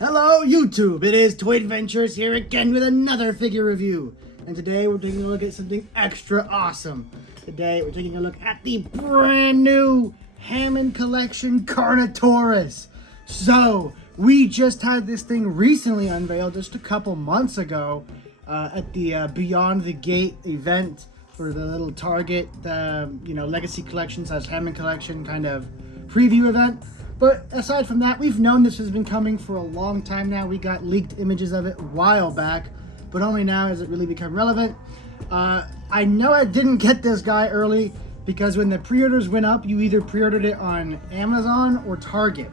Hello YouTube, it is Toy Adventures here again with another figure review. And today we're taking a look at something extra awesome. Today we're taking a look at the brand new Hammond collection Carnotaurus. So, we just had this thing recently unveiled just a couple months ago at the Beyond the Gate event for the little Target, Legacy Collection / Hammond Collection kind of preview event. But aside from that, we've known this has been coming for a long time now. We got leaked images of it a while back, but only now has it really become relevant. I know I didn't get this guy early because when the pre-orders went up, you either pre-ordered it on Amazon or Target.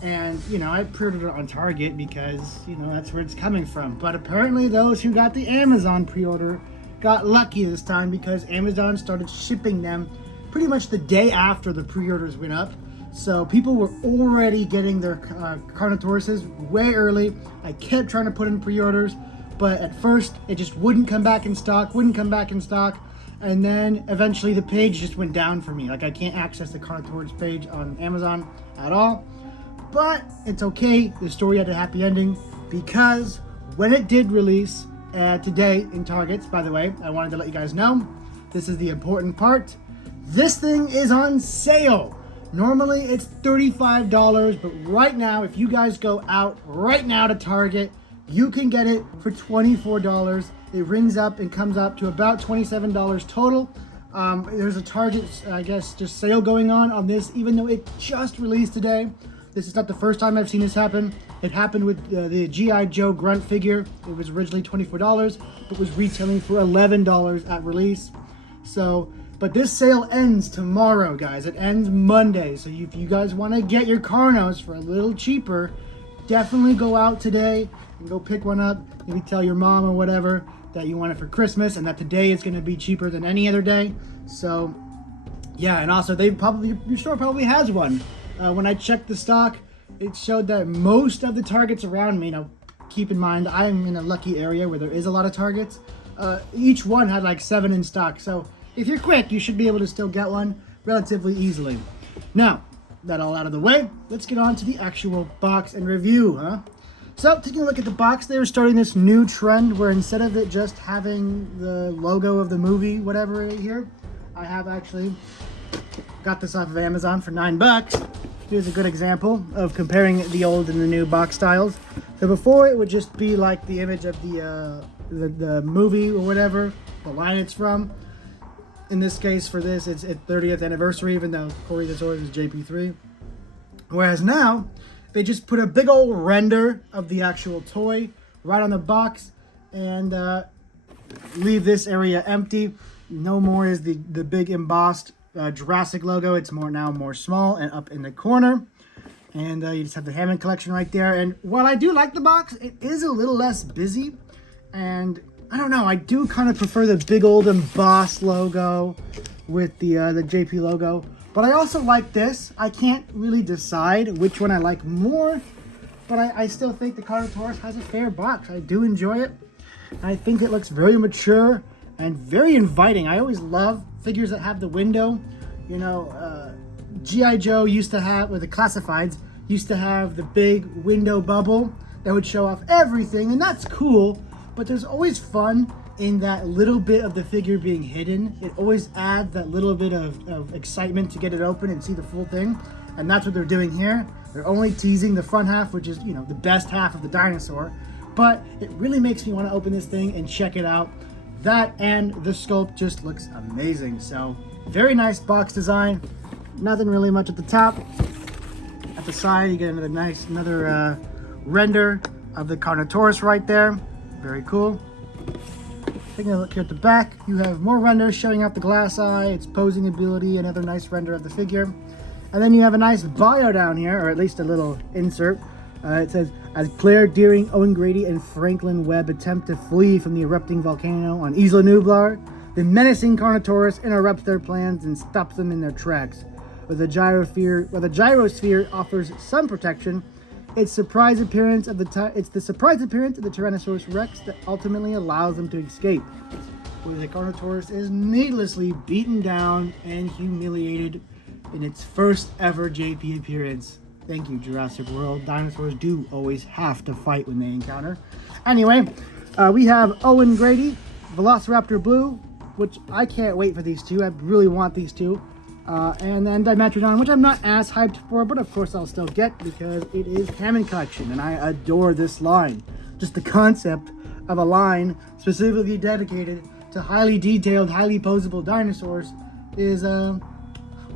And, I pre-ordered it on Target because, that's where it's coming from. But apparently those who got the Amazon pre-order got lucky this time because Amazon started shipping them pretty much the day after the pre-orders went up. So people were already getting their Carnotauruses way early. I kept trying to put in pre-orders, but at first it just wouldn't come back in stock, and then eventually the page just went down for me. Like, I can't access the Carnotaurus page on Amazon at all. But it's okay, the story had a happy ending, because when it did release today in Targets, by the way, I wanted to let you guys know, this is the important part, this thing is on sale. Normally it's $35, but right now, if you guys go out right now to Target, you can get it for $24. It rings up and comes up to about $27 total. There's a Target, just sale going on this, even though it just released today. This is not the first time I've seen this happen. It happened with the G.I. Joe Grunt figure. It was originally $24, but was retailing for $11 at release. But this sale ends tomorrow, guys. It ends Monday. So if you guys want to get your Carnos for a little cheaper, definitely go out today and go pick one up. Maybe tell your mom or whatever that you want it for Christmas and that today is going to be cheaper than any other day. So, yeah, and also your store probably has one. When I checked the stock, it showed that most of the Targets around me, keep in mind, I'm in a lucky area where there is a lot of Targets. Each one had like 7 in stock. So if you're quick, you should be able to still get one relatively easily. Now, that all out of the way, let's get on to the actual box and review, So, taking a look at the box, they're starting this new trend where instead of it just having the logo of the movie, whatever right here, I have actually got this off of Amazon for $9. Here's a good example of comparing the old and the new box styles. So before, it would just be like the image of the movie or whatever, the line it's from. In this case, for this, it's 30th anniversary, even though Dinosaurs is JP3. Whereas now, they just put a big old render of the actual toy right on the box and leave this area empty. No more is the big embossed Jurassic logo. It's more small and up in the corner. And you just have the Hammond collection right there. And while I do like the box, it is a little less busy. And I don't know, I do kind of prefer the big old embossed logo with the JP logo. But I also like this. I can't really decide which one I like more, but I still think the Carnotaurus has a fair box. I do enjoy it. I think it looks very mature and very inviting. I always love figures that have the window. G.I. Joe used to have, or the classifieds, used to have the big window bubble that would show off everything, and that's cool. But there's always fun in that little bit of the figure being hidden. It always adds that little bit of excitement to get it open and see the full thing. And that's what they're doing here. They're only teasing the front half, which is, the best half of the dinosaur. But it really makes me want to open this thing and check it out. That and the sculpt just looks amazing. So, very nice box design. Nothing really much at the top. At the side, you get another render of the Carnotaurus right there. Very cool. Taking a look here at the back, you have more renders showing off the glass eye, its posing ability, another nice render of the figure. And then you have a nice bio down here, or at least a little insert. It says, as Claire Deering, Owen Grady, and Franklin Webb attempt to flee from the erupting volcano on Isla Nublar, the menacing Carnotaurus interrupts their plans and stops them in their tracks. While the gyrosphere offers some protection, it's the surprise appearance of the Tyrannosaurus Rex that ultimately allows them to escape. Where the Carnotaurus is needlessly beaten down and humiliated in its first ever JP appearance. Thank you, Jurassic World. Dinosaurs do always have to fight when they encounter. Anyway, we have Owen Grady, Velociraptor Blue, which I can't wait for these two. I really want these two. And then Dimetrodon, which I'm not as hyped for, but of course I'll still get because it is Hammond Collection, and I adore this line. Just the concept of a line specifically dedicated to highly detailed, highly posable dinosaurs is, well,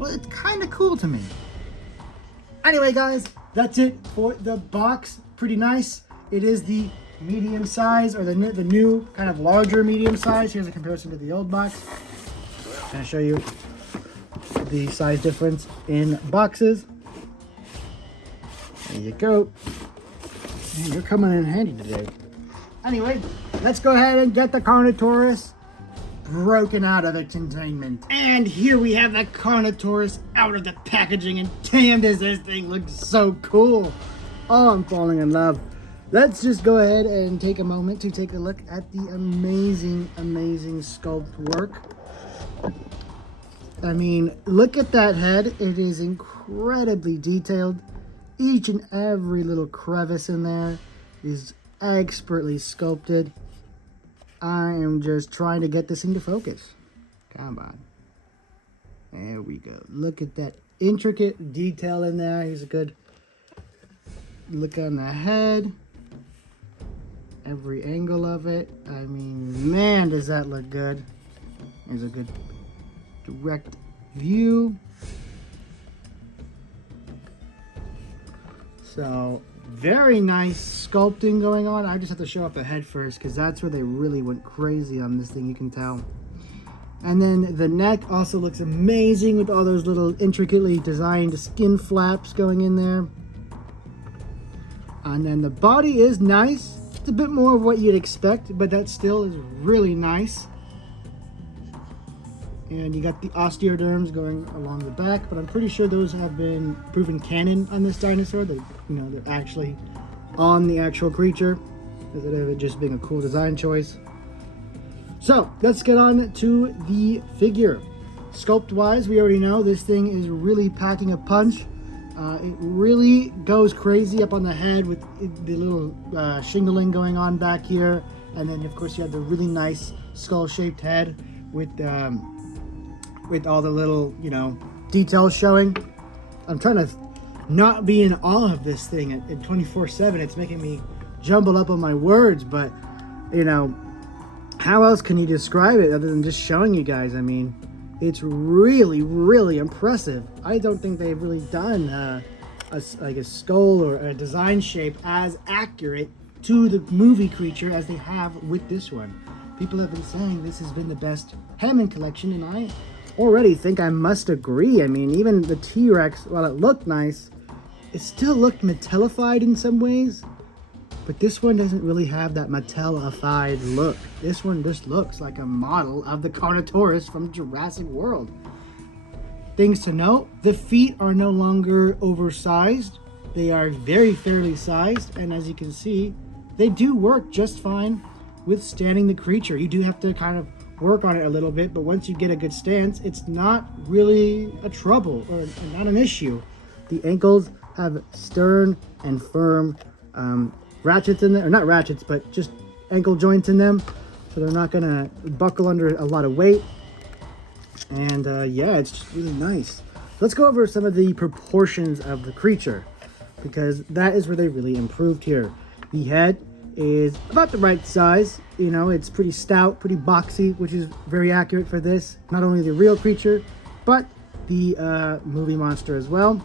it's kind of cool to me. Anyway, guys, that's it for the box. Pretty nice. It is the medium size, or the new kind of larger medium size. Here's a comparison to the old box. I'm going to show you the size difference in boxes. There you go. Man, you're coming in handy today. Anyway, let's go ahead and get the Carnotaurus broken out of the containment. And here we have the Carnotaurus out of the packaging, and damn, does this thing look so cool. Oh, I'm falling in love. Let's just go ahead and take a moment to take a look at the amazing, amazing sculpt work. I mean, look at that head. It is incredibly detailed. Each and every little crevice in there is expertly sculpted. I am just trying to get this into focus. Come on. There we go. Look at that intricate detail in there. Here's a good look on the head. Every angle of it. I mean, man, does that look good. Here's a good direct view. So, very nice sculpting going on. I just have to show off the head first because that's where they really went crazy on this thing, you can tell. And then the neck also looks amazing with all those little intricately designed skin flaps going in there. And then the body is nice. It's a bit more of what you'd expect, but that still is really nice. And you got the osteoderms going along the back, but I'm pretty sure those have been proven canon on this dinosaur. They, they're actually on the actual creature, instead of it just being a cool design choice. So let's get on to the figure. Sculpt wise, we already know this thing is really packing a punch. It really goes crazy up on the head with the little shingling going on back here, and then of course you have the really nice skull-shaped head with all the little, details showing. I'm trying to not be in awe of this thing at 24/7. It's making me jumble up on my words, but, how else can you describe it other than just showing you guys? I mean, it's really, really impressive. I don't think they've really done a skull or a design shape as accurate to the movie creature as they have with this one. People have been saying this has been the best Hammond collection, and I already think I must agree. I mean, even the T-Rex, while it looked nice, it still looked Mattelified in some ways. But this one doesn't really have that Mattelified look. This one just looks like a model of the Carnotaurus from Jurassic World. Things to note, the feet are no longer oversized. They are very fairly sized, and as you can see, they do work just fine withstanding the creature. You do have to kind of work on it a little bit, but once you get a good stance, it's not really a trouble or not an issue. The ankles have stern and firm ratchets in there, or not ratchets, but just ankle joints in them, so they're not gonna buckle under a lot of weight. And yeah, it's just really nice. Let's go over some of the proportions of the creature, because that is where they really improved here. The head is about the right size. It's pretty stout, pretty boxy, which is very accurate for this. Not only the real creature, but the movie monster as well.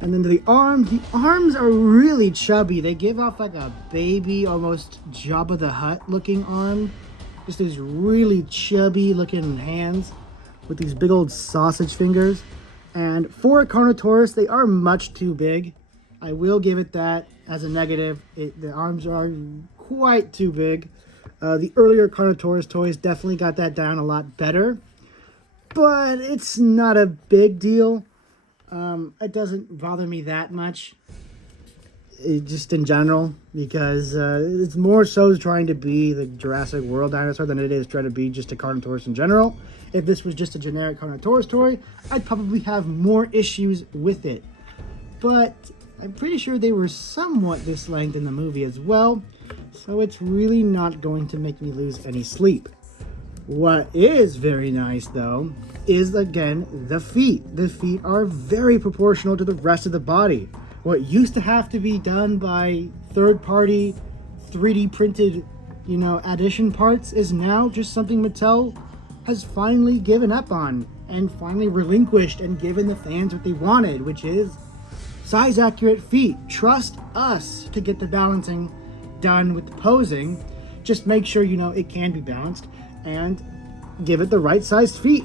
And then the arms are really chubby. They give off like a baby, almost Jabba the Hutt looking arm. Just these really chubby looking hands with these big old sausage fingers. And for a Carnotaurus, they are much too big. I will give it that as a negative. The arms are quite too big. The earlier Carnotaurus toys definitely got that down a lot better. But it's not a big deal. It doesn't bother me that much. Just in general, because it's more so trying to be the Jurassic World dinosaur than it is trying to be just a Carnotaurus in general. If this was just a generic Carnotaurus toy, I'd probably have more issues with it. But I'm pretty sure they were somewhat this length in the movie as well, so it's really not going to make me lose any sleep. What is very nice, though, is, again, the feet. The feet are very proportional to the rest of the body. What used to have to be done by third-party 3D printed, addition parts is now just something Mattel has finally given up on and finally relinquished and given the fans what they wanted, which is size-accurate feet. Trust us to get the balancing done with the posing. Just make sure it can be balanced and give it the right sized feet,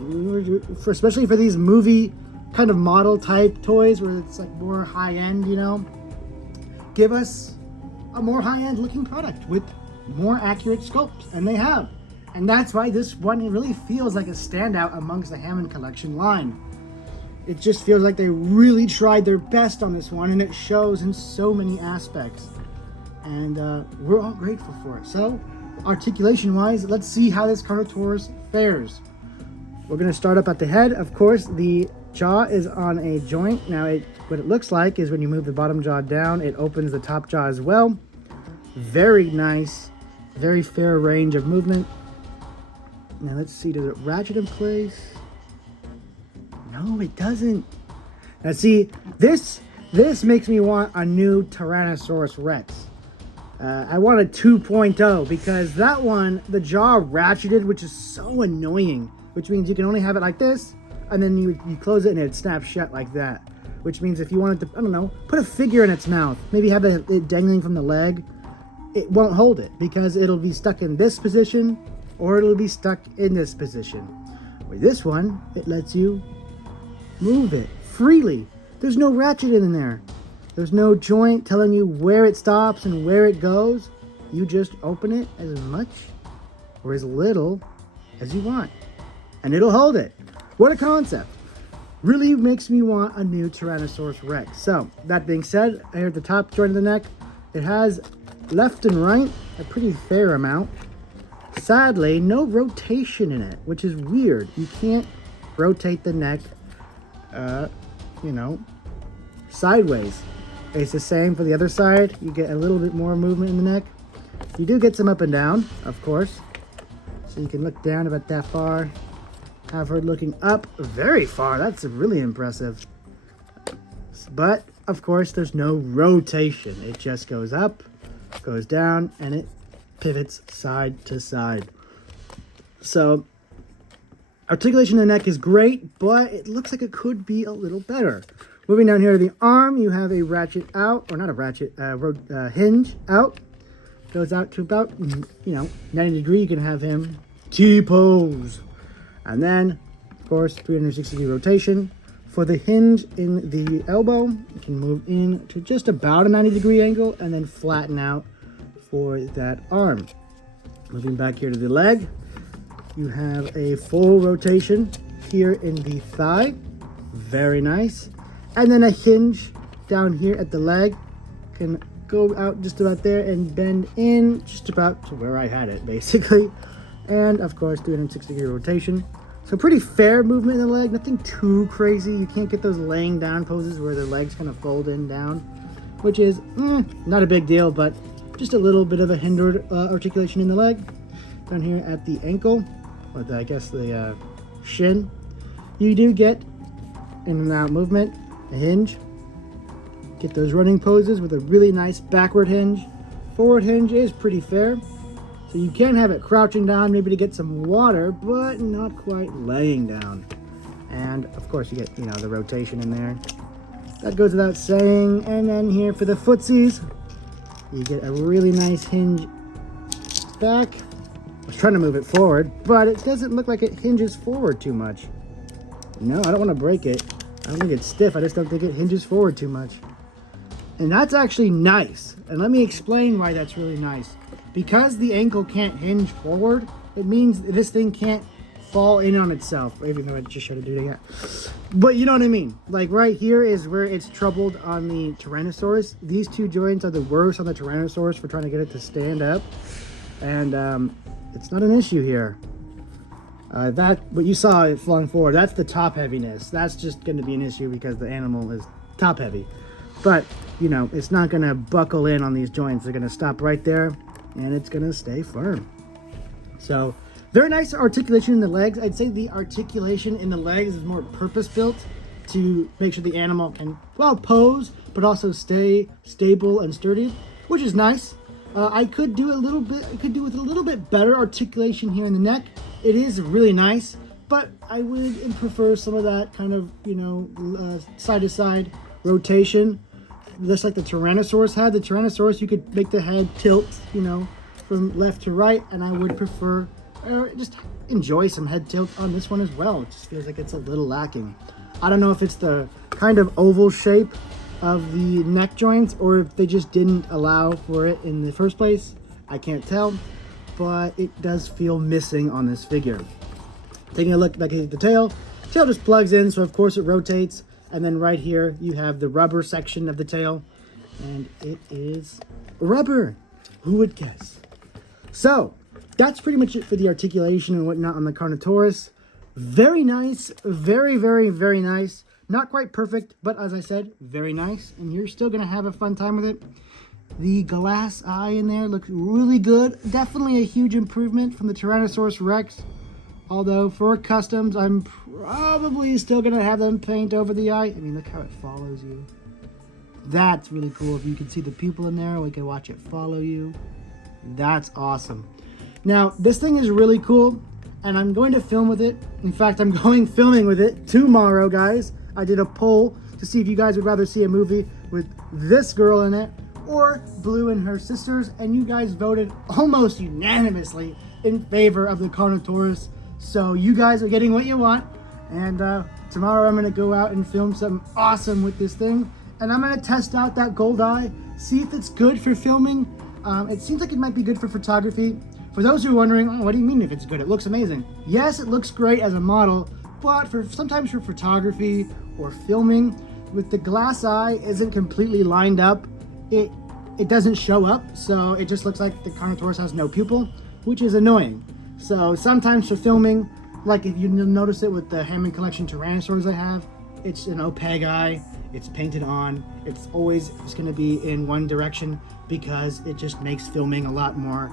especially for these movie kind of model type toys where it's like more high-end. Give us a more high-end looking product with more accurate sculpts, and they have. And that's why this one really feels like a standout amongst the Hammond collection line. It just feels like they really tried their best on this one, and it shows in so many aspects. And we're all grateful for it. So, articulation-wise, let's see how this Carnotaurus fares. We're going to start up at the head. Of course, the jaw is on a joint. Now, what it looks like is when you move the bottom jaw down, it opens the top jaw as well. Very nice, very fair range of movement. Now, let's see, does it ratchet in place? No, it doesn't. Now, see, this makes me want a new Tyrannosaurus Rex. I want a 2.0 because that one, the jaw ratcheted, which is so annoying, which means you can only have it like this, and then you close it and it snaps shut like that, which means if you wanted to, I don't know, put a figure in its mouth, maybe have it dangling from the leg, it won't hold it because it'll be stuck in this position or it'll be stuck in this position. With this one, it lets you move it freely. There's no ratchet in there. There's no joint telling you where it stops and where it goes. You just open it as much or as little as you want, and it'll hold it. What a concept. Really makes me want a new Tyrannosaurus Rex. So, that being said, here at the top joint of the neck, it has left and right a pretty fair amount. Sadly, no rotation in it, which is weird. You can't rotate the neck, sideways. It's the same for the other side. You get a little bit more movement in the neck. You do get some up and down, of course. So you can look down about that far. Have her looking up very far. That's really impressive. But, of course, there's no rotation. It just goes up, goes down, and it pivots side to side. So, articulation in the neck is great, but it looks like it could be a little better. Moving down here to the arm, you have a ratchet out, or not a ratchet, hinge out. Goes out to about, 90 degree. You can have him T-pose. And then, of course, 360 degree rotation. For the hinge in the elbow, you can move in to just about a 90 degree angle and then flatten out for that arm. Moving back here to the leg, you have a full rotation here in the thigh. Very nice. And then a hinge down here at the leg. Can go out just about there and bend in just about to where I had it, basically. And, of course, 360 degree rotation. So pretty fair movement in the leg, nothing too crazy. You can't get those laying down poses where the legs kind of fold in down, which is not a big deal, but just a little bit of a hindered articulation in the leg. Down here at the ankle, or the shin, you do get in and out movement, a hinge. Get those running poses with a really nice backward hinge. Forward hinge is pretty fair. So you can have it crouching down maybe to get some water, but not quite laying down. And of course you get, the rotation in there. That goes without saying. And then here for the footsies, you get a really nice hinge back. I was trying to move it forward, but it doesn't look like it hinges forward too much. No, I don't want to break it. I don't think it's stiff. I just don't think it hinges forward too much. And that's actually nice. And let me explain why that's really nice. Because the ankle can't hinge forward, it means this thing can't fall in on itself, even though I just showed it doing that. But you know what I mean? Like right here is where it's troubled on the Tyrannosaurus. These two joints are the worst on the Tyrannosaurus for trying to get it to stand up. And it's not an issue here. What you saw it falling forward, that's the top heaviness. That's just going to be an issue because the animal is top heavy. but you know, it's not gonna buckle in on these joints. They're gonna stop right there and it's gonna stay firm. So very nice articulation in the legs. I'd say the articulation in the legs is more purpose built to make sure the animal can, well, pose, but also stay stable and sturdy, which is nice. I could do with a little bit better articulation here in the neck. It is really nice, but I would prefer some of that kind of, you know, side to side rotation, just like the Tyrannosaurus had. The Tyrannosaurus, you could make the head tilt, you know, from left to right, and I would prefer, or just enjoy some head tilt on this one as well. It just feels like it's a little lacking. I don't know if it's the kind of oval shape of the neck joints or if they just didn't allow for it in the first place. I can't tell, but it does feel missing on this figure. Taking a look back at the tail just plugs in, so of course it rotates, and then right here you have the rubber section of the tail, and it is rubber. Who would guess? So that's pretty much it for the articulation and whatnot on the Carnotaurus. Very nice, very, very, very nice. Not quite perfect, but as I said, very nice. And you're still gonna have a fun time with it. The glass eye in there looks really good. Definitely a huge improvement from the Tyrannosaurus Rex. Although for customs, I'm probably still gonna have them paint over the eye. I mean, look how it follows you. That's really cool. If you can see the pupil in there, we can watch it follow you. That's awesome. Now, this thing is really cool, and I'm going to film with it. In fact, I'm going filming with it tomorrow, guys. I did a poll to see if you guys would rather see a movie with this girl in it or Blue and her sisters, and you guys voted almost unanimously in favor of the Carnotaurus. So you guys are getting what you want, and tomorrow I'm going to go out and film something awesome with this thing, and I'm going to test out that gold eye, see if it's good for filming. It seems like it might be good for photography. For those who are wondering, oh, what do you mean if it's good? It looks amazing. Yes, it looks great as a model, but sometimes for photography or filming, with the glass eye isn't completely lined up, it doesn't show up, so it just looks like the Carnotaurus has no pupil, which is annoying. So sometimes for filming, like if you notice it with the Hammond collection Tyrannosaurs I have, it's an opaque eye, it's painted on, it's always just going to be in one direction because it just makes filming a lot more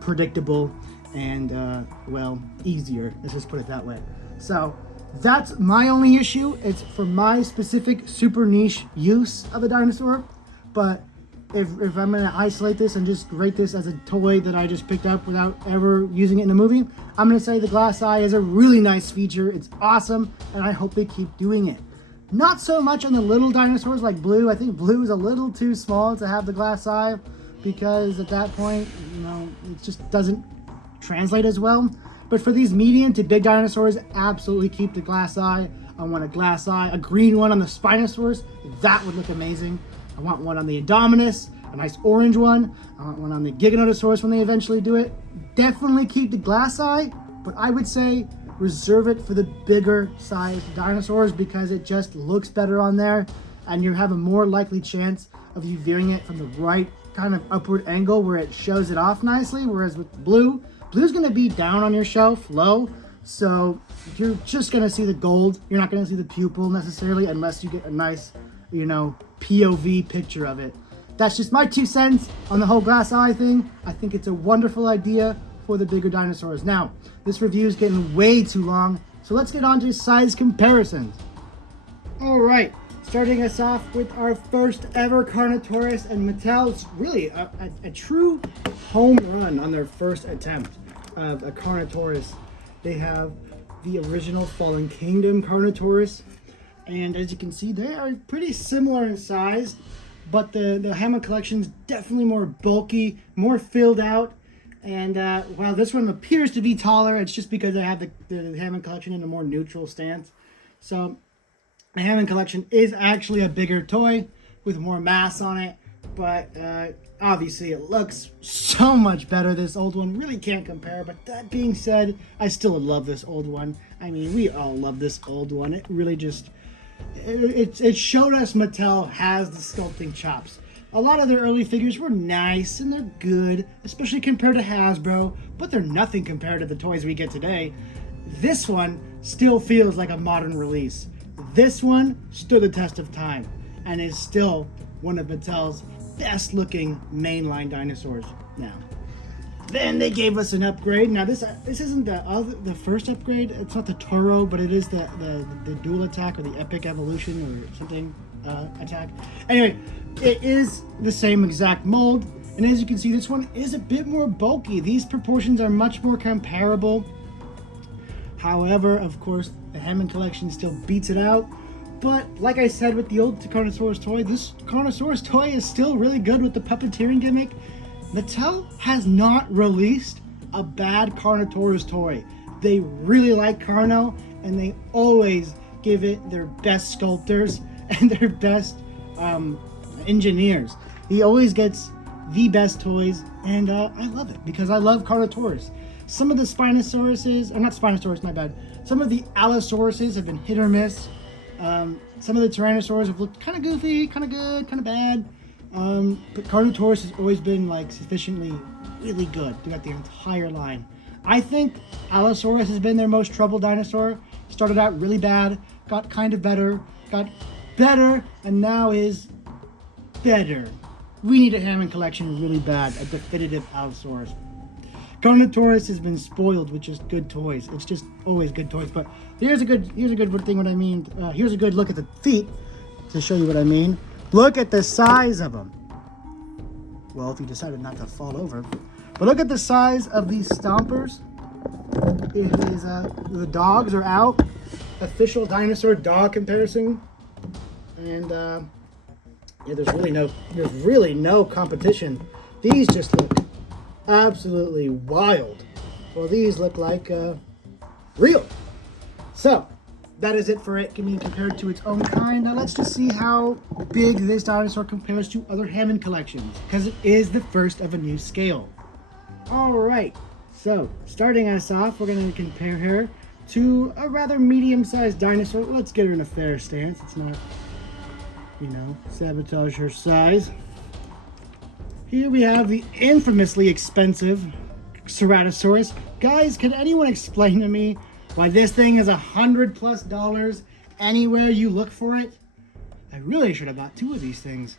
predictable and well, easier. Let's just put it that way. So that's my only issue. It's for my specific super niche use of the dinosaur. But if I'm going to isolate this and just rate this as a toy that I just picked up without ever using it in a movie, I'm going to say the glass eye is a really nice feature. It's awesome, and I hope they keep doing it. Not so much on the little dinosaurs like Blue. I think Blue is a little too small to have the glass eye, because at that point, you know, it just doesn't translate as well. But for these medium to big dinosaurs, absolutely keep the glass eye. I want a glass eye, a green one on the Spinosaurus. That would look amazing. I want one on the Indominus, a nice orange one. I want one on the Giganotosaurus when they eventually do it. Definitely keep the glass eye, but I would say reserve it for the bigger sized dinosaurs because it just looks better on there, and you have a more likely chance of you viewing it from the right kind of upward angle where it shows it off nicely. Whereas with Blue's gonna be down on your shelf, low. So you're just gonna see the gold. You're not gonna see the pupil necessarily unless you get a nice, you know, POV picture of it. That's just my 2 cents on the whole glass eye thing. I think it's a wonderful idea for the bigger dinosaurs. Now, this review is getting way too long, so let's get on to size comparisons. All right. Starting us off with our first ever Carnotaurus, and Mattel's really a true home run on their first attempt of a Carnotaurus. They have the original Fallen Kingdom Carnotaurus, and as you can see, they are pretty similar in size, but the Hammond collection is definitely more bulky, more filled out, and while this one appears to be taller, it's just because I have the Hammond collection in a more neutral stance. So the Hammond collection is actually a bigger toy with more mass on it, but obviously it looks so much better. This old one really can't compare, but that being said, I still love this old one. I mean, we all love this old one. It really just, it showed us Mattel has the sculpting chops. A lot of their early figures were nice and they're good, especially compared to Hasbro, but they're nothing compared to the toys we get today. This one still feels like a modern release. This one stood the test of time, and is still one of Mattel's best looking mainline dinosaurs now. Then they gave us an upgrade. Now this isn't the first upgrade. It's not the Toro, but it is the dual attack or the epic evolution or something attack. Anyway, it is the same exact mold, and as you can see, this one is a bit more bulky. These proportions are much more comparable. However, of course, the Hammond collection still beats it out. But like I said with the old Carnotaurus toy, this Carnotaurus toy is still really good with the puppeteering gimmick. Mattel has not released a bad Carnotaurus toy. They really like Carno, and they always give it their best sculptors and their best engineers. He always gets the best toys, and I love it because I love Carnotaurus. Some of the Spinosauruses, or not Spinosaurus, my bad. Some of the Allosauruses have been hit or miss. Some of the Tyrannosaurs have looked kind of goofy, kind of good, kind of bad. But Carnotaurus has always been like sufficiently really good throughout the entire line. I think Allosaurus has been their most troubled dinosaur. Started out really bad, got kind of better, got better, and now is better. We need a Hammond collection really bad, a definitive Allosaurus. Carnotaurus has been spoiled with just good toys. It's just always good toys. But here's a good thing. What I mean. Here's a good look at the feet to show you what I mean. Look at the size of them. Well, if you decided not to fall over, but look at the size of these stompers. It is the dogs are out. Official dinosaur dog comparison, and yeah, there's really no competition. These just look absolutely wild. Well, these look like real. So that is it for it being compared to its own kind. Now let's just see how big this dinosaur compares to other Hammond collections, because it is the first of a new scale. All right, so starting us off, we're going to compare her to a rather medium-sized dinosaur. Let's get her in a fair stance. It's not, sabotage her size. Here we have the infamously expensive Ceratosaurus. Guys, can anyone explain to me why this thing is $100+ anywhere you look for it? I really should have bought 2 of these things.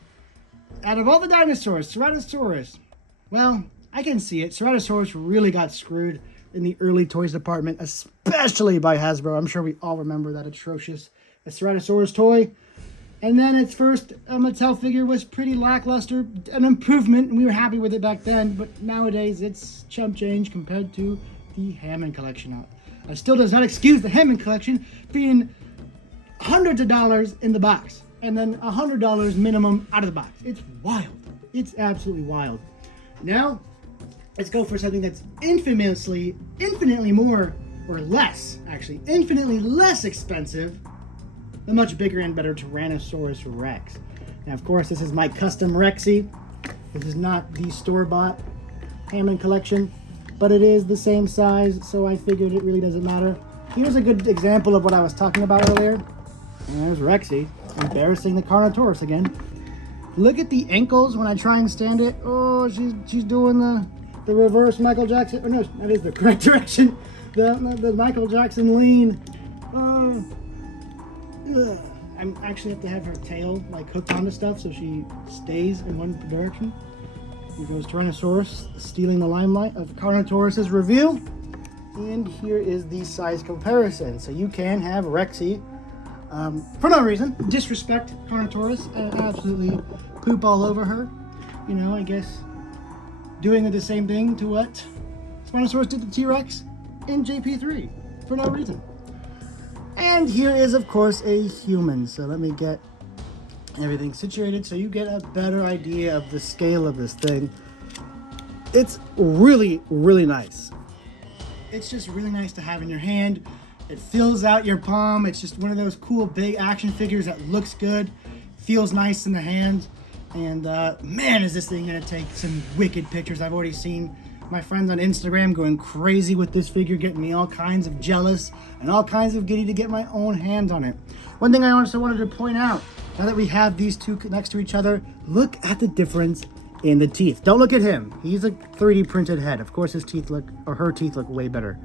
Out of all the dinosaurs, Ceratosaurus, well, I can see it. Ceratosaurus really got screwed in the early toys department, especially by Hasbro. I'm sure we all remember that atrocious Ceratosaurus toy. And then its first Mattel figure was pretty lackluster, an improvement, and we were happy with it back then, but nowadays it's chump change compared to the Hammond collection. It still does not excuse the Hammond collection being hundreds of dollars in the box, and then $100 minimum out of the box. It's wild. It's absolutely wild. Now, let's go for something that's infinitely more, or less, actually, infinitely less expensive, the much bigger and better Tyrannosaurus Rex. Now, of course, this is my custom Rexy. This is not the store-bought Hammond collection, but it is the same size, so I figured it really doesn't matter. Here's a good example of what I was talking about earlier. And there's Rexy, embarrassing the Carnotaurus again. Look at the ankles when I try and stand it. Oh, she's doing the reverse Michael Jackson. Or no, that is the correct direction. The Michael Jackson lean. I actually have to have her tail like hooked onto stuff so she stays in one direction. Here goes Tyrannosaurus stealing the limelight of Carnotaurus' review. And here is the size comparison. So you can have Rexy for no reason disrespect Carnotaurus and absolutely poop all over her. I guess doing the same thing to what Spinosaurus did to T-Rex in JP3 for no reason. And here is, of course, a human. So let me get everything situated so you get a better idea of the scale of this thing. It's really, really nice. It's just really nice to have in your hand. It fills out your palm. It's just one of those cool big action figures that looks good, feels nice in the hand. And man, is this thing gonna take some wicked pictures. I've already seen my friends on Instagram going crazy with this figure, getting me all kinds of jealous and all kinds of giddy to get my own hands on it. One thing I also wanted to point out, now that we have these two next to each other, look at the difference in the teeth. Don't look at him. He's a 3D printed head. Of course his teeth look, or her teeth look way better.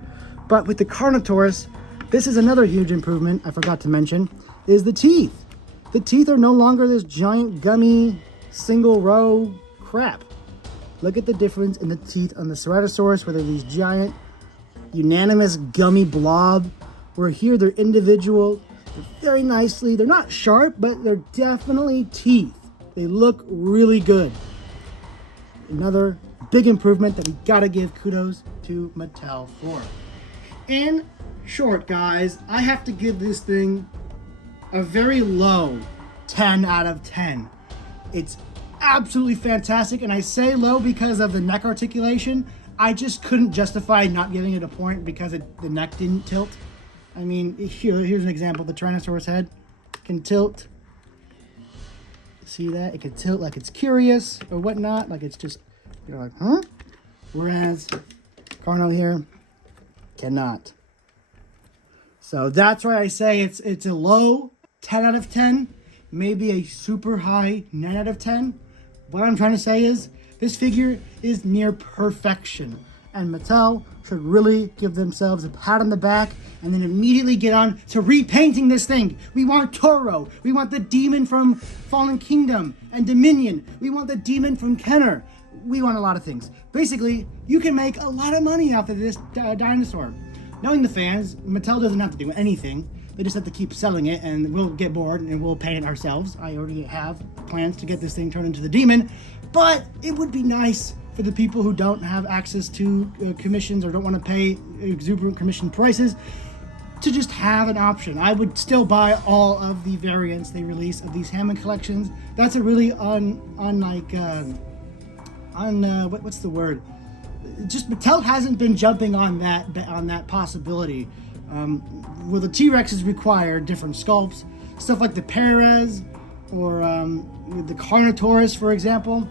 But with the Carnotaurus, this is another huge improvement I forgot to mention, is the teeth. The teeth are no longer this giant gummy single row crap. Look at the difference in the teeth on the Ceratosaurus, where they're these giant unanimous gummy blob, where here they're individual, very nicely. They're not sharp, but they're definitely teeth. They look really good. Another big improvement that we gotta give kudos to Mattel for. In short, guys, I have to give this thing a very low 10 out of 10. It's absolutely fantastic, and I say low because of the neck articulation. I just couldn't justify not giving it a point because the neck didn't tilt. I mean, here's an example. The Tyrannosaurus head can tilt. See that? It can tilt like it's curious or whatnot. Like it's just, you're like, huh? Whereas Carno here cannot. So that's why I say it's a low 10 out of 10. Maybe a super high 9 out of 10. What I'm trying to say is this figure is near perfection, and Mattel should really give themselves a pat on the back and then immediately get on to repainting this thing. We want Toro. We want the demon from Fallen Kingdom and Dominion. We want the demon from Kenner. We want a lot of things. Basically, you can make a lot of money off of this dinosaur. Knowing the fans, Mattel doesn't have to do anything. They just have to keep selling it, and we'll get bored and we'll paint it ourselves. I already have plans to get this thing turned into the demon, but it would be nice for the people who don't have access to commissions or don't want to pay exuberant commission prices to just have an option. I would still buy all of the variants they release of these Hammond collections. That's a really what's the word? Just Mattel hasn't been jumping on that possibility. Where the T-Rex is required different sculpts, stuff like the Perez or the Carnotaurus, for example.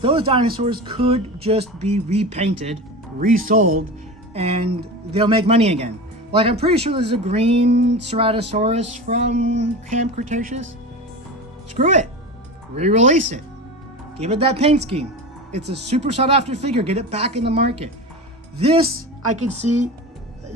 Those dinosaurs could just be repainted, resold, and they'll make money again. Like, I'm pretty sure there's a green Ceratosaurus from Camp Cretaceous. Screw it. Re-release it. Give it that paint scheme. It's a super sought after figure. Get it back in the market. This, I can see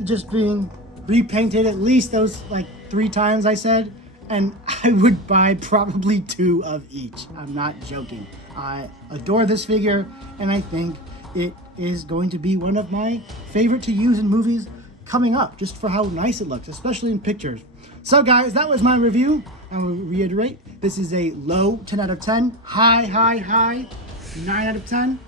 just being repainted at least those like 3 times I said, and I would buy probably 2 of each. I'm not joking. I adore this figure, and I think it is going to be one of my favorite to use in movies coming up, just for how nice it looks, especially in pictures. So guys, that was my review. I will reiterate, this is a low 10 out of 10, high 9 out of 10.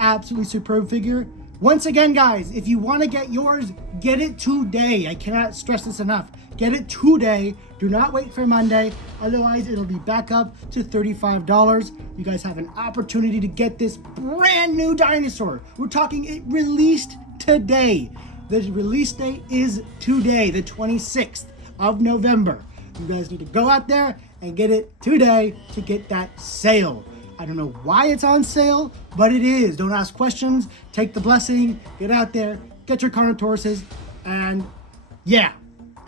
Absolutely superb figure. Once again, guys, if you want to get yours, get it today. I cannot stress this enough. Get it today. Do not wait for Monday. Otherwise, it'll be back up to $35. You guys have an opportunity to get this brand new dinosaur. We're talking it released today. The release date is today, the 26th of November. You guys need to go out there and get it today to get that sale. I don't know why it's on sale, but it is. Don't ask questions. Take the blessing. Get out there. Get your Carnotauruses. And yeah.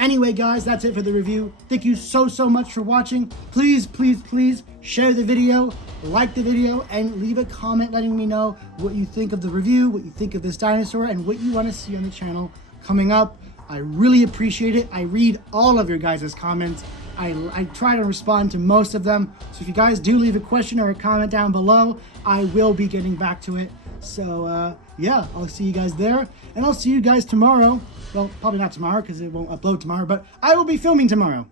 Anyway, guys, that's it for the review. Thank you so much for watching. Please share the video, like the video, and leave a comment letting me know what you think of the review, what you think of this dinosaur, and what you want to see on the channel coming up. I really appreciate it. I read all of your guys' comments. I try to respond to most of them. So if you guys do leave a question or a comment down below, I will be getting back to it. So yeah, I'll see you guys there. And I'll see you guys tomorrow. Well, probably not tomorrow because it won't upload tomorrow, but I will be filming tomorrow.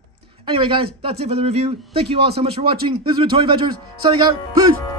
Anyway, guys, that's it for the review. Thank you all so much for watching. This has been Toy Adventures, signing out. Peace!